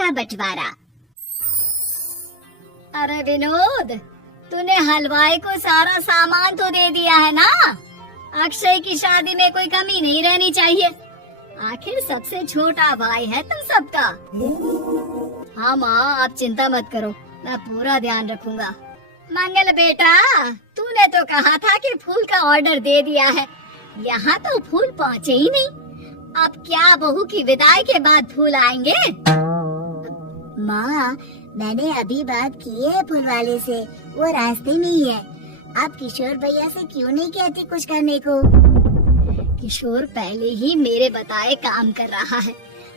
का बंटवारा। अरे विनोद, तूने हलवाई को सारा सामान तो दे दिया है ना? अक्षय की शादी में कोई कमी नहीं रहनी चाहिए। आखिर सबसे छोटा भाई है तुम सबका। हाँ माँ, आप चिंता मत करो, मैं पूरा ध्यान रखूंगा। मंगल बेटा, तूने तो कहा था कि फूल का ऑर्डर दे दिया है, यहाँ तो फूल पहुँचे ही नहीं। अब क्या बहू की विदाई के बाद फूल आएंगे? माँ, मैंने अभी बात की है फूल वाले से, वो रास्ते में ही है। आप किशोर भैया से क्यों नहीं कहती कुछ करने को? किशोर पहले ही मेरे बताए काम कर रहा है।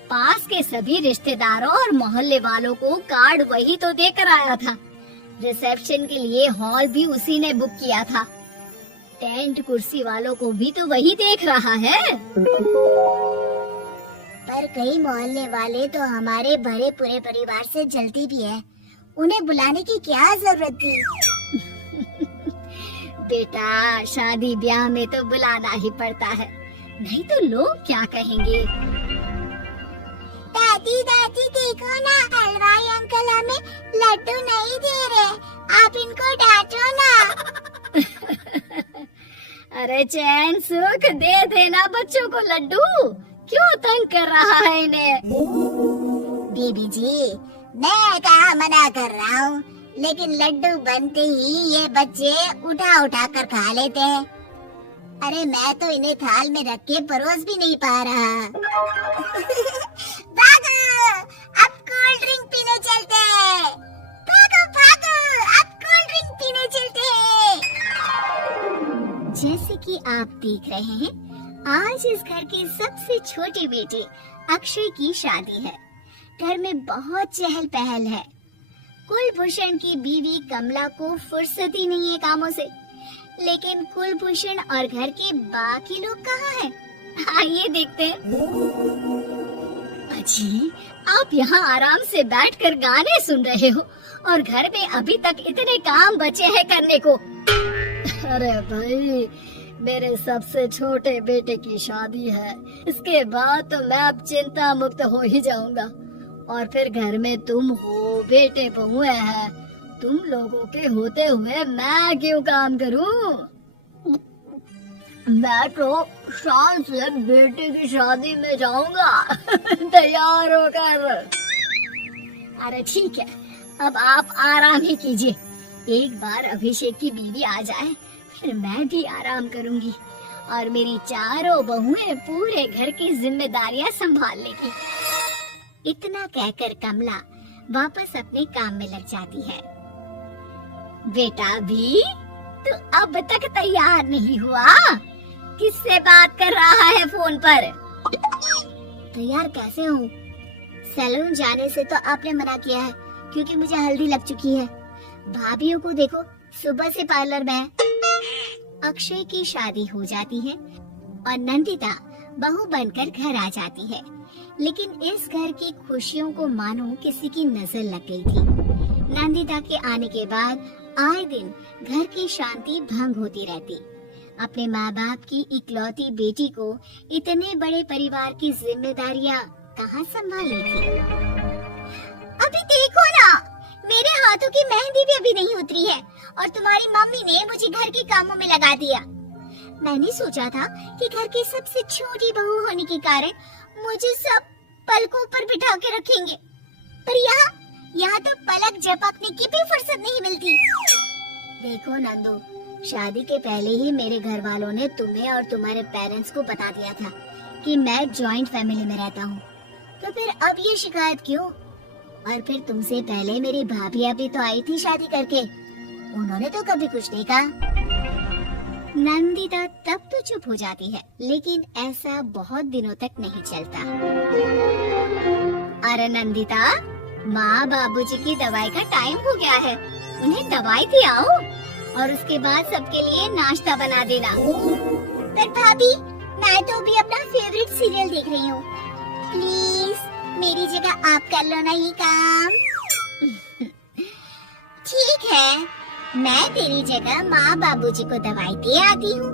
पास के सभी रिश्तेदारों और मोहल्ले वालों को कार्ड वही तो देकर आया था। रिसेप्शन के लिए हॉल भी उसी ने बुक किया था। टेंट कुर्सी वालों को भी तो वही देख रहा है। पर कई मोहल्ले वाले तो हमारे भरे पूरे परिवार से जलती भी है, उन्हें बुलाने की क्या जरूरत थी? बेटा, शादी ब्याह में तो बुलाना ही पड़ता है, नहीं तो लोग क्या कहेंगे। दादी दादी देखो ना, हलवाई अंकल हमें लड्डू नहीं दे रहे, आप इनको डांटो ना। अरे चैन सुख दे देना बच्चों को लड्डू, क्यों तंग कर रहा है इन्हें? बीबी जी, मैं कहाँ मना कर रहा हूँ, लेकिन लड्डू बनते ही ये बच्चे उठा उठा कर खा लेते हैं। अरे मैं तो इन्हें थाल में रख के परोस भी नहीं पा रहा। भागो, अब कोल्ड ड्रिंक पीने चलते हैं। भागो भागो, अब कोल्ड ड्रिंक पीने चलते हैं। जैसे कि आप देख रहे हैं, आज इस घर की सबसे छोटी बेटी अक्षय की शादी है। घर में बहुत चहल पहल है। कुलभूषण की बीवी कमला को फुर्सत ही नहीं है कामों से, लेकिन कुलभूषण और घर के बाकी लोग कहाँ हैं? आइए देखते हैं। अजी, आप यहाँ आराम से बैठकर गाने सुन रहे हो और घर में अभी तक इतने काम बचे हैं करने को। अरे भाई, मेरे सबसे छोटे बेटे की शादी है, इसके बाद तो मैं अब चिंता मुक्त हो ही जाऊंगा। और फिर घर में तुम हो, बेटे बहुएं हैं, तुम लोगों के होते हुए मैं क्यों काम करूं? मैं तो शान से बेटे की शादी में जाऊंगा तैयार होकर। अरे ठीक है, अब आप आराम ही कीजिए। एक बार अभिषेक की बीवी आ जाए, फिर मैं भी आराम करूंगी और मेरी चारों बहुएं पूरे घर की जिम्मेदारियां संभाल लेगी। इतना कहकर कमला वापस अपने काम में लग जाती है। बेटा भी, तू अब तक तैयार नहीं हुआ? किससे बात कर रहा है फोन पर? तैयार कैसे हूँ? सैलून जाने से तो आपने मना किया है, क्योंकि मुझे हल्दी लग चुकी है। भाभीयों को देखो, सुबह से पार्लर में है। अक्षय की शादी हो जाती है और नंदिता बहू बनकर घर आ जाती है, लेकिन इस घर की खुशियों को मानो किसी की नजर लग गई थी। नंदिता के आने के बाद आए दिन घर की शांति भंग होती रहती। अपने माँ बाप की इकलौती बेटी को इतने बड़े परिवार की जिम्मेदारियाँ कहाँ संभाली थी? अभी देखो ना, मेरे हाथों की मेहंदी भी अभी नहीं उतरी है और तुम्हारी मम्मी ने मुझे घर के कामों में लगा दिया। मैंने सोचा था कि घर की सबसे छोटी बहू होने के कारण मुझे सब पलकों पर बिठा के रखेंगे, पर यहाँ तो पलक झपकने की भी फुर्सत नहीं मिलती। देखो नंदू, शादी के पहले ही मेरे घर वालों ने तुम्हें और तुम्हारे पेरेंट्स को बता दिया था कि मैं जॉइंट फैमिली में रहता हूँ, तो फिर अब ये शिकायत क्यों? और फिर तुमसे पहले मेरी भाभी अभी तो आई थी शादी करके, उन्होंने तो कभी कुछ नहीं कहा। नंदिता तब तो चुप हो जाती है, लेकिन ऐसा बहुत दिनों तक नहीं चलता। अरे नंदिता, माँ बाबूजी की दवाई का टाइम हो गया है, उन्हें दवाई दे आओ और उसके बाद सबके लिए नाश्ता बना देना। पर भाभी, मैं तो अभी अपना फेवरेट सीरियल देख रही हूँ, प्लीज मेरी जगह आप कर लो ना ये काम। ठीक है, मैं तेरी जगह माँ बाबूजी को दवाई दे आती हूँ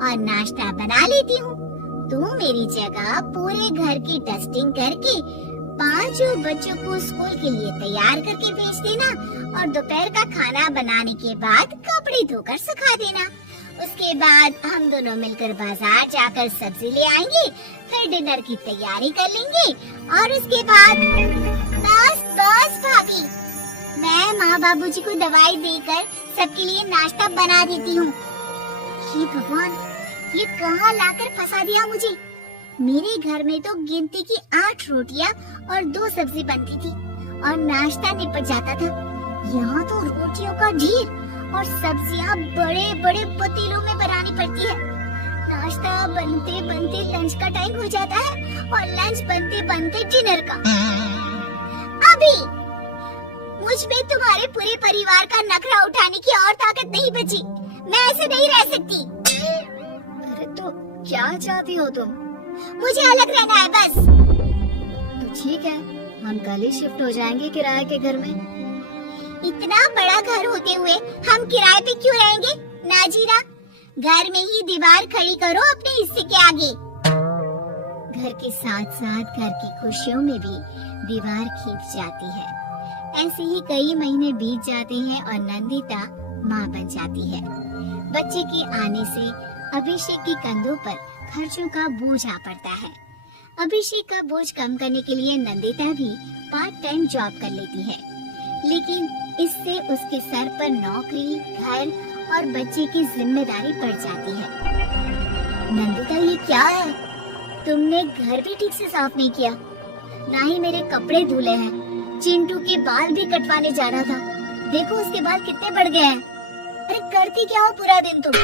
और नाश्ता बना लेती हूँ। तू मेरी जगह पूरे घर की डस्टिंग करके पांचों बच्चों को स्कूल के लिए तैयार करके भेज देना और दोपहर का खाना बनाने के बाद कपड़े धोकर सुखा देना। उसके बाद हम दोनों मिलकर बाजार जाकर सब्जी ले आएंगे, फिर डिनर की तैयारी कर लेंगे और उसके बाद बस बस भाभी, मैं माँ बाबूजी को दवाई देकर सबके लिए नाश्ता बना देती हूँ। हे भगवान, ये कहाँ लाकर फंसा दिया मुझे। मेरे घर में तो गिनती की 8 रोटियाँ और 2 सब्जी बनती थी और नाश्ता निपट जाता था। यहाँ तो रोटियों का ढेर और सब्जियाँ बड़े बड़े पतीलों में बनानी पड़ती है। नाश्ता बनते बनते लंच का टाइम हो जाता है और लंच बनते बनते डिनर का। अभी मुझ में तुम्हारे पूरे परिवार का नखरा उठाने की और ताकत नहीं बची। मैं ऐसे नहीं रह सकती। अरे तो क्या चाहती हो तुम? मुझे अलग रहना है बस। तो ठीक है, हम कल ही शिफ्ट हो जाएंगे किराए के घर में। इतना बड़ा घर होते हुए हम किराए पे क्यों रहेंगे? नाजीरा, घर में ही दीवार खड़ी करो अपने हिस्से के आगे। घर के साथ साथ घर की खुशियों में भी दीवार खींच जाती है। ऐसे ही कई महीने बीत जाते हैं और नंदिता माँ बन जाती है। बच्चे के आने से अभिषेक के कंधों पर खर्चों का बोझ आ पड़ता है। अभिषेक का बोझ कम करने के लिए नंदिता भी पार्ट टाइम जॉब कर लेती है, लेकिन इससे उसके सर पर नौकरी, घर और बच्चे की जिम्मेदारी बढ़ जाती है। नंदिता, ये क्या है? तुमने घर भी ठीक से साफ नहीं किया, ना ही मेरे कपड़े धुले हैं। चिंटू के बाल भी कटवाने जाना था, देखो उसके बाल कितने बढ़ गए हैं। अरे करती क्या हो पूरा दिन तुम?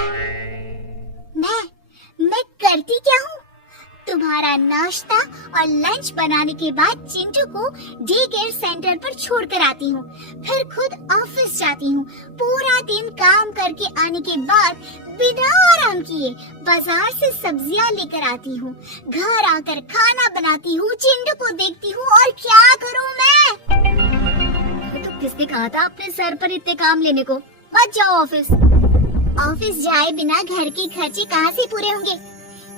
मैं करती क्या हूँ? तुम्हारा नाश्ता और लंच बनाने के बाद चिंटू को डे केयर सेंटर पर छोड़ कर आती हूँ, फिर खुद ऑफिस जाती हूँ। पूरा दिन काम करके आने के बाद बिना आराम किए बाजार से सब्जियाँ लेकर आती हूँ, घर आकर खाना बनाती हूँ, चिंटू को देखती हूँ और क्या करूँ मैं? तो किसने कहा था अपने सर पर इतने काम लेने को? मत जाओ ऑफिस। ऑफिस जाए बिना घर के खर्चे कहाँ से पूरे होंगे?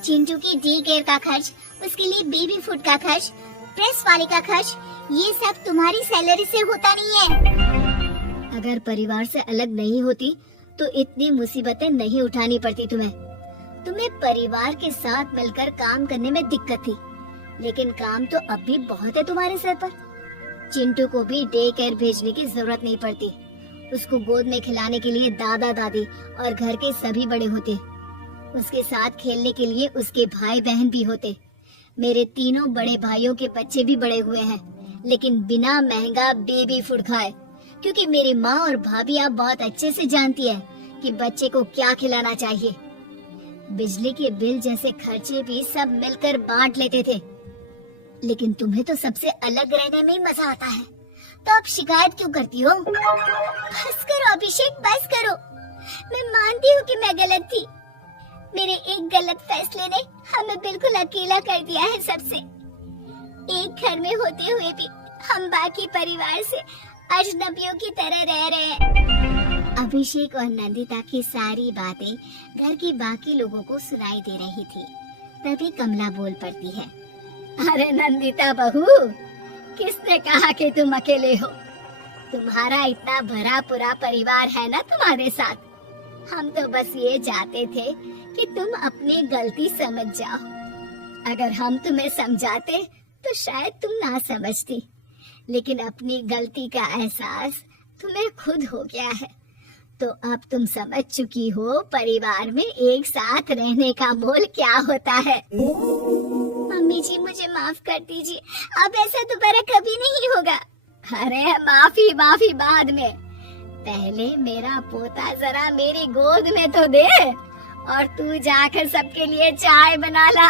चिंटू की डे केयर का खर्च, उसके लिए बेबी फूड का खर्च, प्रेस वाले का खर्च, ये सब तुम्हारी सैलरी से होता नहीं है। अगर परिवार से अलग नहीं होती तो इतनी मुसीबतें नहीं उठानी पड़ती तुम्हें। तुम्हें परिवार के साथ मिलकर काम करने में दिक्कत थी, लेकिन काम तो अब भी बहुत है तुम्हारे सर पर। चिंटू को भी डे केयर भेजने की जरूरत नहीं पड़ती। उसको गोद में खिलाने के लिए दादा दादी और घर के सभी बड़े होते। उसके साथ खेलने के लिए उसके भाई बहन भी होते। मेरे तीनों बड़े भाइयों के बच्चे भी बड़े हुए हैं, लेकिन बिना महंगा बेबी फूड खाए, क्योंकि मेरी माँ और भाभी आप बहुत अच्छे से जानती है कि बच्चे को क्या खिलाना चाहिए। बिजली के बिल जैसे खर्चे भी सब मिलकर बांट लेते थे, लेकिन तुम्हें तो सबसे अलग रहने में ही मजा आता है। तो अब शिकायत क्यों करती हो? बस करो अभिषेक, बस करो। मैं मानती हूँ कि मैं गलत थी। मेरे एक गलत फैसले ने हमें बिल्कुल अकेला कर दिया है सबसे। एक घर में होते हुए भी हम बाकी परिवार से अजनबियों की तरह रह रहे हैं। अभिषेक और नंदिता की सारी बातें घर के बाकी लोगों को सुनाई दे रही थी। तभी कमला बोल पड़ती है। अरे नंदिता बहू, किसने कहा कि तुम अकेले हो? तुम्हारा इतना भरा पूरा परिवार है ना तुम्हारे साथ। हम तो बस ये चाहते थे कि तुम अपनी गलती समझ जाओ। अगर हम तुम्हें समझाते तो शायद तुम ना समझती, लेकिन अपनी गलती का एहसास तुम्हें खुद हो गया है, तो अब तुम समझ चुकी हो परिवार में एक साथ रहने का मोल क्या होता है। मम्मी जी, मुझे माफ कर दीजिए, अब ऐसा दोबारा कभी नहीं होगा। अरे माफी माफी बाद में, पहले मेरा पोता जरा मेरी गोद में तो दे, और तू जाकर सबके लिए चाय बना ला।